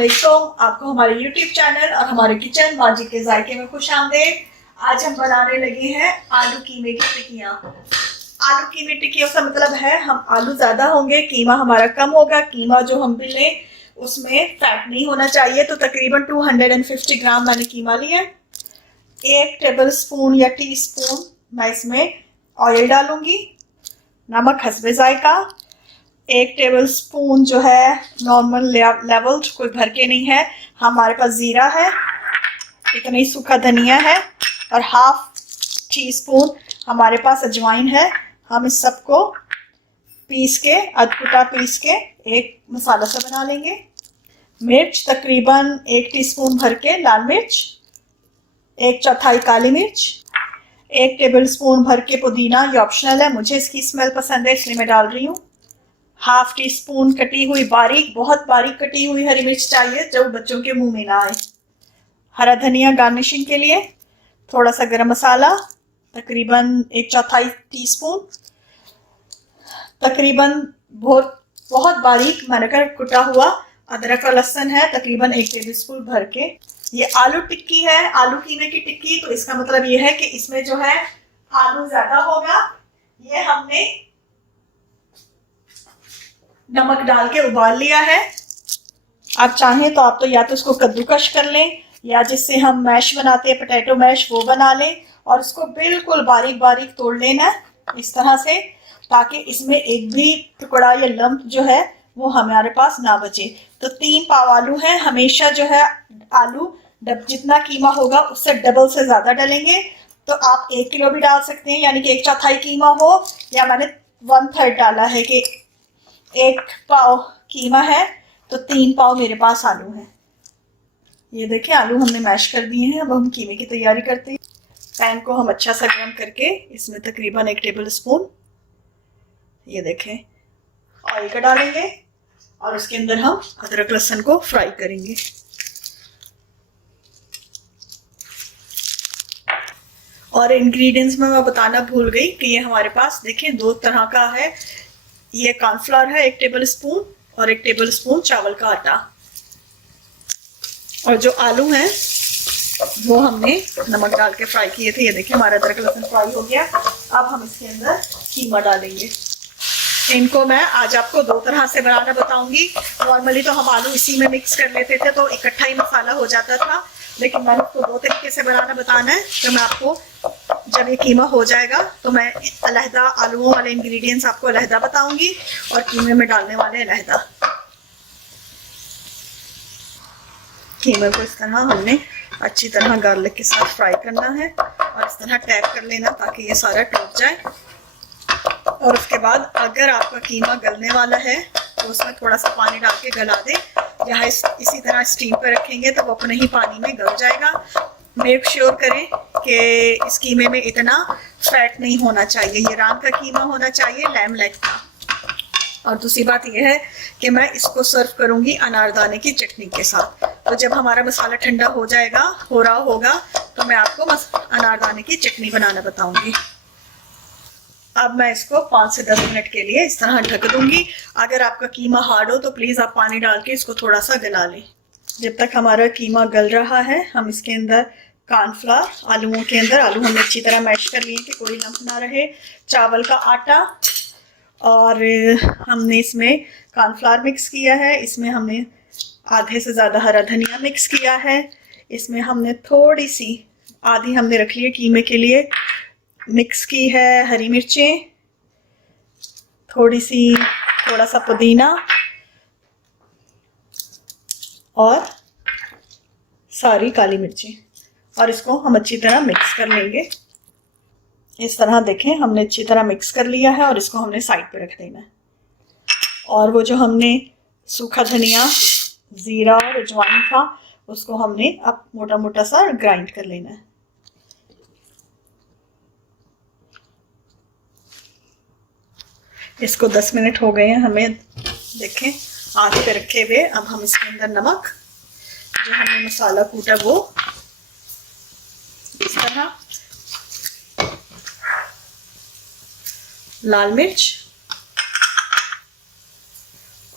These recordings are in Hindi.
अस्सलामुअलैकुम। आपको हमारे YouTube चैनल और हमारे किचन माजी के जायके में खुश आमदीद। आज हम बनाने लगे हैं आलू कीमे की टिक्कियाँ। आलू कीमे टिक्कियों का मतलब है हम आलू ज़्यादा होंगे, कीमा हमारा कम होगा। कीमा जो हम भी लें उसमें फैट नहीं होना चाहिए, तो तकरीबन 250 ग्राम मैंने कीमा लिया। 1 टेबल स्पून या टी स्पून मैं इसमें ऑयल डालूंगी। नमक हस्बे जायका। 1 टेबल स्पून जो है नॉर्मल लेवल, कोई भर के नहीं है। हमारे पास जीरा है, इतना ही सूखा धनिया है और 1/2 टी स्पून हमारे पास अजवाइन है। हम इस सबको पीस के, अधकुटा पीस के एक मसाला सा बना लेंगे। मिर्च तकरीबन 1 टीस्पून भर के लाल मिर्च, 1/4 काली मिर्च, 1 टेबल स्पून भर के पुदीना। ये ऑप्शनल है, मुझे इसकी स्मेल पसंद है इसलिए मैं डाल रही हूँ। 1/2 टीस्पून कटी हुई बारीक, बहुत बारीक कटी हुई हरी मिर्च चाहिए जो बच्चों के मुंह में ना आए। हरा धनिया गार्निशिंग के लिए। थोड़ा सा गरम मसाला तकरीबन 1/4 टीस्पून। तकरीबन बहुत बारीक मैंने कर कुटा हुआ अदरक और लहसुन है, तकरीबन 1 टेबल स्पून भर के। ये आलू टिक्की है, आलू कीमे की टिक्की, तो इसका मतलब ये है कि इसमें जो है आलू ज्यादा होगा। ये हमने नमक डाल के उबाल लिया है। आप चाहें तो आप तो या तो इसको कद्दूकश कर लें या जिससे हम मैश बनाते हैं पोटैटो मैश वो बना लें और उसको बिल्कुल बारीक बारीक तोड़ लेना इस तरह से, ताकि इसमें एक भी टुकड़ा या लम्प जो है वो हमारे पास ना बचे। तो 3 पाव आलू है। हमेशा जो है आलू जितना कीमा होगा उससे डबल से ज्यादा डालेंगे। तो आप 1 किलो भी डाल सकते हैं, यानी कि 1/4 कीमा हो, या मैंने 1/3 डाला है कि 1 पाव कीमा है तो 3 पाव मेरे पास आलू है। ये देखिए आलू हमने मैश कर दिए हैं। अब हम कीमे की तैयारी करते हैं। पैन को हम अच्छा सा गर्म करके इसमें तकरीबन 1 टेबल स्पून ये देखें ऑयल का डालेंगे और उसके अंदर हम अदरक लहसुन को फ्राई करेंगे। और इंग्रेडिएंट्स में मैं बताना भूल गई कि ये हमारे पास देखें 2 तरह का है। ये कॉर्नफ्लोर है 1 टेबल स्पून और 1 टेबल स्पून चावल का आटा। और जो आलू हैं वो हमने नमक डाल के फ्राई किए थे। ये देखिए हमारा अदरक लहसुन फ्राई हो गया। अब हम इसके अंदर कीमा डालेंगे। इनको मैं आज आपको 2 तरह से बनाना बताऊंगी। नॉर्मली तो हम आलू इसी में मिक्स कर लेते थे तो इकट्ठा ही मसाला हो जाता था, लेकिन मैंने इसको 2 तरीके से बनाना बताना है। तो मैं आपको जब ये कीमा हो जाएगा तो मैं अलहदा आलूओं वाले इंग्रेडिएंट्स आपको अलहदा बताऊंगी और कीमे में डालने वाले अलहदा। कीमे को इस तरह हमने अच्छी तरह गार्लिक के साथ फ्राई करना है और इस तरह टैप कर लेना ताकि ये सारा टूट जाए। और उसके बाद अगर आपका कीमा गलने वाला है तो उसमें थोड़ा सा पानी डाल के गला दें। यहाँ इसी तरह स्टीम पर रखेंगे तो वो अपने ही पानी में गल जाएगा। मेक श्योर करें कि इस कीमे में इतना फैट नहीं होना चाहिए। ये रान का कीमा होना चाहिए, लैम लेग का। और दूसरी बात यह है कि मैं इसको सर्व करूंगी अनारदाने की चटनी के साथ। तो जब हमारा मसाला ठंडा हो जाएगा, हो रहा होगा, तो मैं आपको अनारदाने की चटनी बनाना बताऊंगी। अब मैं इसको 5 से 10 मिनट के लिए इस तरह ढक दूंगी। अगर आपका कीमा हार्ड हो तो प्लीज़ आप पानी डाल के इसको थोड़ा सा गला लें। जब तक हमारा कीमा गल रहा है हम इसके अंदर कॉर्नफ्लोर, आलूओं के अंदर आलू हमने अच्छी तरह मैश कर लिए कि कोई लम्प ना रहे, चावल का आटा, और हमने इसमें कॉर्नफ्लोर मिक्स किया है। इसमें हमने आधे से ज़्यादा हरा धनिया मिक्स किया है। इसमें हमने थोड़ी सी, आधी हमने रख ली है कीमे के लिए, मिक्स की है हरी मिर्चें, थोड़ा सा पुदीना और सारी काली मिर्चें, और इसको हम अच्छी तरह मिक्स कर लेंगे। इस तरह देखें हमने अच्छी तरह मिक्स कर लिया है और इसको हमने साइड पे रख देना है। और वो जो हमने सूखा धनिया, जीरा और अजवाइन था उसको हमने अब मोटा मोटा सा ग्राइंड कर लेना है। इसको 10 मिनट हो गए हैं हमें, देखें आग पे रखे हुए। अब हम इसके अंदर नमक जो हमने मसाला कूटा वो इस तरह, लाल मिर्च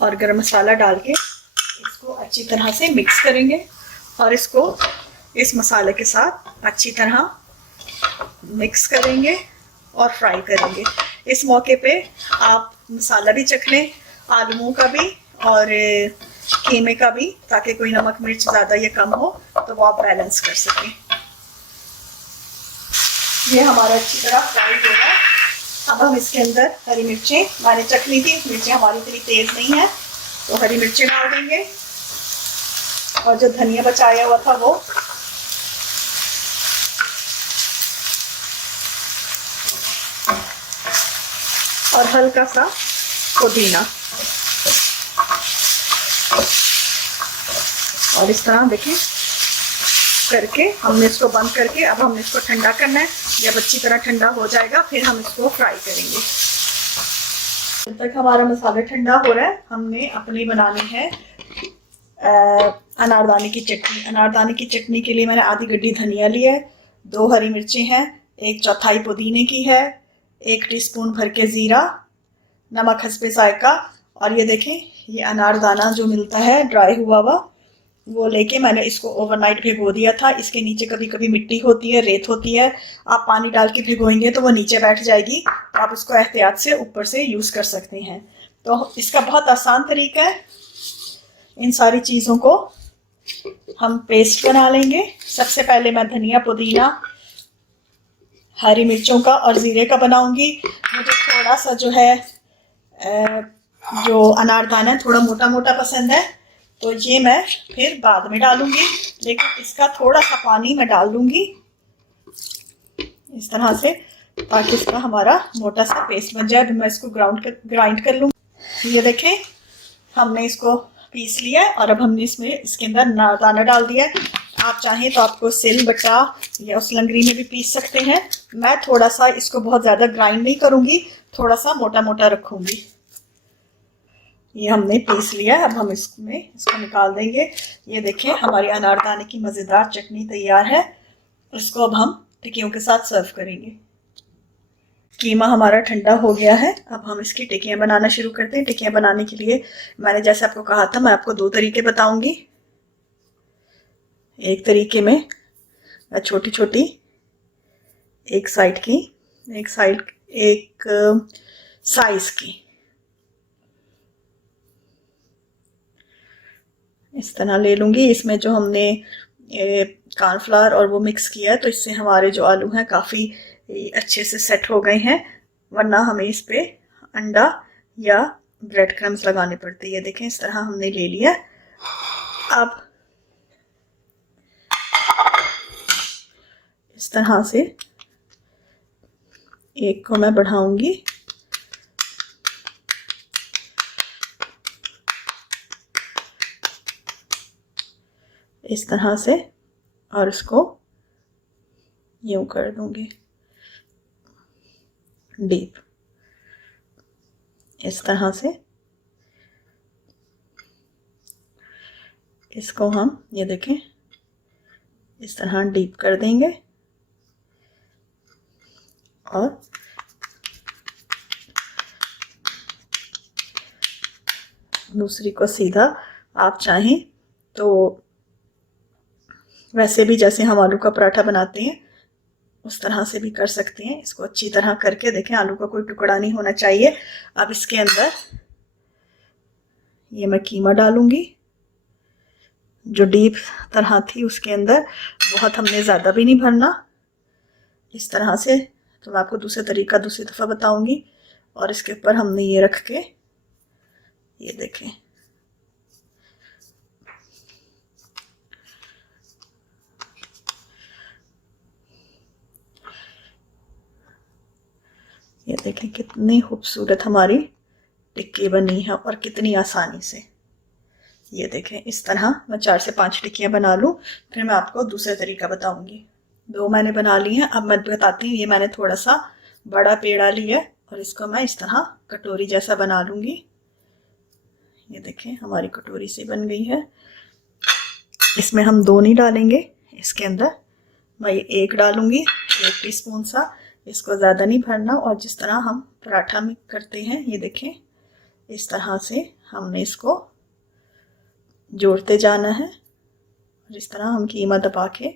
और गरम मसाला डाल के इसको अच्छी तरह से मिक्स करेंगे और इसको इस मसाले के साथ अच्छी तरह मिक्स करेंगे और फ्राई करेंगे। इस मौके पे आप मसाला भी चख लें, आलूओं का भी और कीमे का भी, ताकि कोई नमक मिर्च ज़्यादा या कम हो तो वो आप बैलेंस कर सकें। ये हमारा अच्छी तरह फ्राई हो गया। अब हम इसके अंदर हरी मिर्चें, मैंने चख ली थी, मिर्चें हमारी इतनी तेज़ नहीं है तो हरी मिर्चें डाल देंगे और जो धनिया बचाया हुआ था वो, और हल्का सा पुदीना, और इस तरह देखें करके हमने इसको बंद करके अब हमने इसको ठंडा करना है। जब अच्छी तरह ठंडा हो जाएगा फिर हम इसको फ्राई करेंगे। जब तक हमारा मसाला ठंडा हो रहा है, हमने अपनी बनानी है अनारदाने की चटनी। अनारदाने की चटनी के लिए मैंने आधी गड्डी धनिया लिया है, 2 हरी मिर्चें हैं, 1/4 पुदीने की है, 1 टीस्पून भर के ज़ीरा, नमक हस्बे जायका, और ये देखें ये अनारदाना जो मिलता है ड्राई हुआ हुआ, वो लेके मैंने इसको ओवरनाइट भिगो दिया था। इसके नीचे कभी कभी मिट्टी होती है, रेत होती है, आप पानी डाल के भिगोएंगे तो वो नीचे बैठ जाएगी, तो आप इसको एहतियात से ऊपर से यूज़ कर सकते हैं। तो इसका बहुत आसान तरीका है। इन सारी चीज़ों को हम पेस्ट बना लेंगे। सबसे पहले मैं धनिया, पुदीना, हरी मिर्चों का और ज़ीरे का बनाऊंगी। मुझे थोड़ा सा जो है जो अनारदाना है थोड़ा मोटा मोटा पसंद है, तो ये मैं फिर बाद में डालूंगी, लेकिन इसका थोड़ा सा पानी मैं डाल दूंगी इस तरह से, ताकि इसका हमारा मोटा सा पेस्ट बन जाए। मैं इसको ग्राइंड कर लूँगी। ये देखें हमने इसको पीस लिया है और अब हमने इसके अंदर अनारदाना डाल दिया है। आप चाहें तो आपको सिल बटा या उस लंगरी में भी पीस सकते हैं। मैं थोड़ा सा इसको बहुत ज़्यादा ग्राइंड नहीं करूँगी, थोड़ा सा मोटा मोटा रखूँगी। ये हमने पीस लिया है, अब हम इसको निकाल देंगे। ये देखें हमारी अनारदाने की मज़ेदार चटनी तैयार है। इसको अब हम टिक्कियों के साथ सर्व करेंगे। कीमा हमारा ठंडा हो गया है, अब हम इसकी टिक्कियाँ बनाना शुरू करते हैं। टिक्कियाँ बनाने के लिए मैंने जैसे आपको कहा था, मैं आपको 2 तरीके बताऊंगी। एक तरीके में छोटी छोटी एक साइज की इस तरह ले लूँगी। इसमें जो हमने कॉर्नफ्लावर और वो मिक्स किया है, तो इससे हमारे जो आलू हैं काफ़ी अच्छे से सेट हो गए हैं, वरना हमें इस पे अंडा या ब्रेड क्रम्स लगाने पड़ते हैं। ये देखें इस तरह हमने ले लिया। अब इस तरह से एक को मैं बढ़ाऊंगी, इस तरह से, और इसको यूं कर दूंगी डीप, इस तरह से। इसको हम ये देखें इस तरह डीप कर देंगे और दूसरी को सीधा, आप चाहें तो वैसे भी जैसे हम आलू का पराठा बनाते हैं उस तरह से भी कर सकते हैं। इसको अच्छी तरह करके देखें, आलू का कोई टुकड़ा नहीं होना चाहिए। अब इसके अंदर ये मैं कीमा डालूंगी जो डीप तरह थी उसके अंदर, बहुत हमने ज़्यादा भी नहीं भरना, इस तरह से। तो मैं आपको दूसरा तरीका दूसरी दफ़ा बताऊंगी। और इसके ऊपर हमने ये रख के, ये देखें ये देखें कितनी खूबसूरत हमारी टिक्की बनी है और कितनी आसानी से। ये देखें इस तरह मैं 4 से 5 टिक्कियाँ बना लूँ, फिर मैं आपको दूसरा तरीका बताऊंगी। 2 मैंने बना ली हैं। अब मैं बताती हूँ, ये मैंने थोड़ा सा बड़ा पेड़ा लिया है और इसको मैं इस तरह कटोरी जैसा बना लूँगी। ये देखें हमारी कटोरी सी बन गई है। इसमें हम 2 नहीं डालेंगे, इसके अंदर मैं 1 डालूँगी, 1 टीस्पून सा। इसको ज़्यादा नहीं भरना, और जिस तरह हम पराठा में करते हैं, ये देखें इस तरह से हमने इसको जोड़ते जाना है और इस तरह हम कीमा दबा के,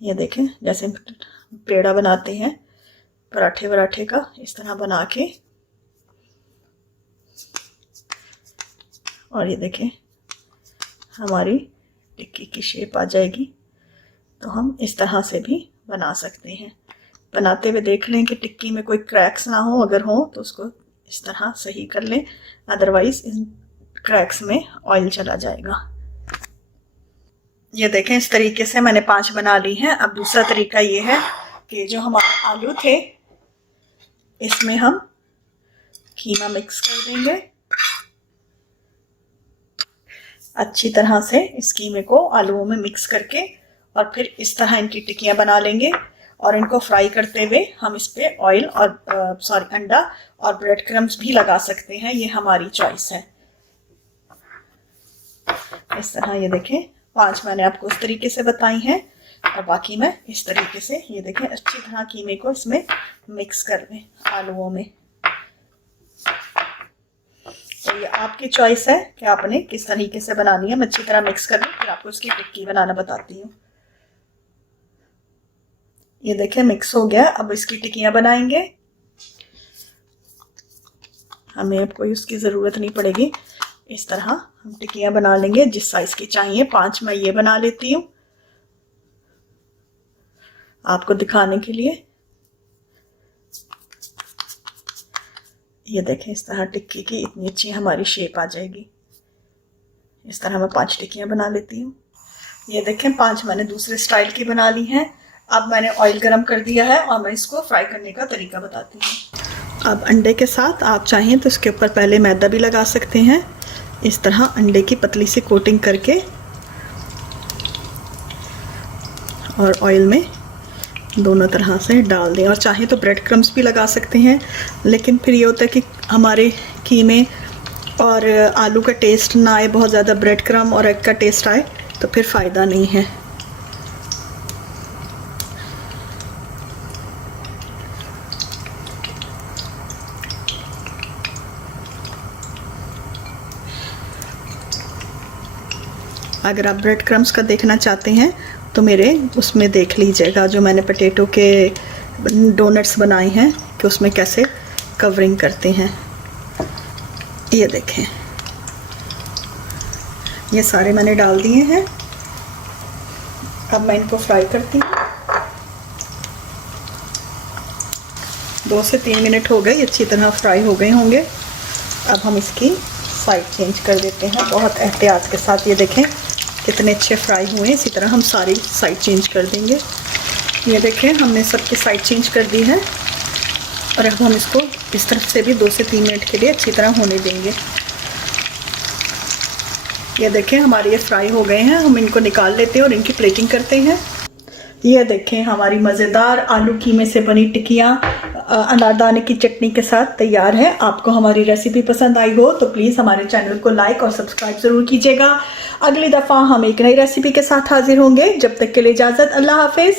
ये देखें जैसे पेड़ा बनाते हैं पराठे वराठे का, इस तरह बना के, और ये देखें हमारी टिक्की की शेप आ जाएगी। तो हम इस तरह से भी बना सकते हैं। बनाते हुए देख लें कि टिक्की में कोई क्रैक्स ना हो, अगर हो तो उसको इस तरह सही कर लें, अदरवाइज इन क्रैक्स में ऑयल चला जाएगा। ये देखें इस तरीके से मैंने 5 बना ली हैं। अब दूसरा तरीका ये है कि जो हमारे आलू थे इसमें हम कीमा मिक्स कर देंगे अच्छी तरह से। इस कीमे को आलूओं में मिक्स करके और फिर इस तरह इनकी टिक्कियां बना लेंगे और इनको फ्राई करते हुए हम इस पे ऑयल और अंडा और ब्रेड क्रम्स भी लगा सकते हैं, ये हमारी चॉइस है। इस तरह ये देखें 5 मैंने आपको इस तरीके से बताई हैं और बाकी मैं इस तरीके से, ये देखें अच्छी तरह कीमे को इसमें मिक्स कर लें आलूओं में। तो ये आपकी चॉइस है कि आपने किस तरीके से बनानी है। मैं अच्छी तरह मिक्स कर लूँ फिर आपको इसकी टिक्की बनाना बताती हूँ। ये देखें मिक्स हो गया। अब इसकी टिक्कियां बनाएंगे। हमें अब कोई उसकी ज़रूरत नहीं पड़ेगी। इस तरह हम टिक्कियां बना लेंगे जिस साइज़ की चाहिए। 5 मैं ये बना लेती हूँ आपको दिखाने के लिए। ये देखें इस तरह टिक्की की इतनी अच्छी हमारी शेप आ जाएगी। इस तरह मैं 5 टिक्कियां बना लेती हूँ। ये देखें 5 मैंने दूसरे स्टाइल की बना ली हैं। अब मैंने ऑयल गरम कर दिया है और मैं इसको फ्राई करने का तरीका बताती हूँ। अब अंडे के साथ आप चाहें तो इसके ऊपर पहले मैदा भी लगा सकते हैं। इस तरह अंडे की पतली सी कोटिंग करके और ऑयल में दोनों तरह से डाल दें, और चाहें तो ब्रेड क्रम्स भी लगा सकते हैं, लेकिन फिर ये होता है कि हमारे कीमे और आलू का टेस्ट ना आए, बहुत ज़्यादा ब्रेड क्रम और एग का टेस्ट आए तो फिर फ़ायदा नहीं है। अगर आप ब्रेड क्रम्स का देखना चाहते हैं तो मेरे उसमें देख लीजिएगा जो मैंने पोटैटो के डोनट्स बनाए हैं कि उसमें कैसे कवरिंग करते हैं। ये देखें ये सारे मैंने डाल दिए हैं। अब मैं इनको फ्राई करती हूँ। 2 से 3 मिनट हो गए, अच्छी तरह फ्राई हो गए होंगे। अब हम इसकी साइड चेंज कर देते हैं बहुत एहतियात के साथ। ये देखें कितने अच्छे फ्राई हुए हैं। इसी तरह हम सारी साइड चेंज कर देंगे। ये देखें हमने सबकी साइड चेंज कर दी है और अब हम इसको इस तरफ से भी 2 से 3 मिनट के लिए अच्छी तरह होने देंगे। ये देखें हमारे ये फ्राई हो गए हैं। हम इनको निकाल लेते हैं और इनकी प्लेटिंग करते हैं। ये देखें हमारी मज़ेदार आलू कीमे से बनी टिक्कियाँ अनारदाने की चटनी के साथ तैयार है। आपको हमारी रेसिपी पसंद आई हो तो प्लीज़ हमारे चैनल को लाइक और सब्सक्राइब ज़रूर कीजिएगा। अगली दफ़ा हम एक नई रेसिपी के साथ हाजिर होंगे। जब तक के लिए इजाज़त, अल्लाह हाफिज़।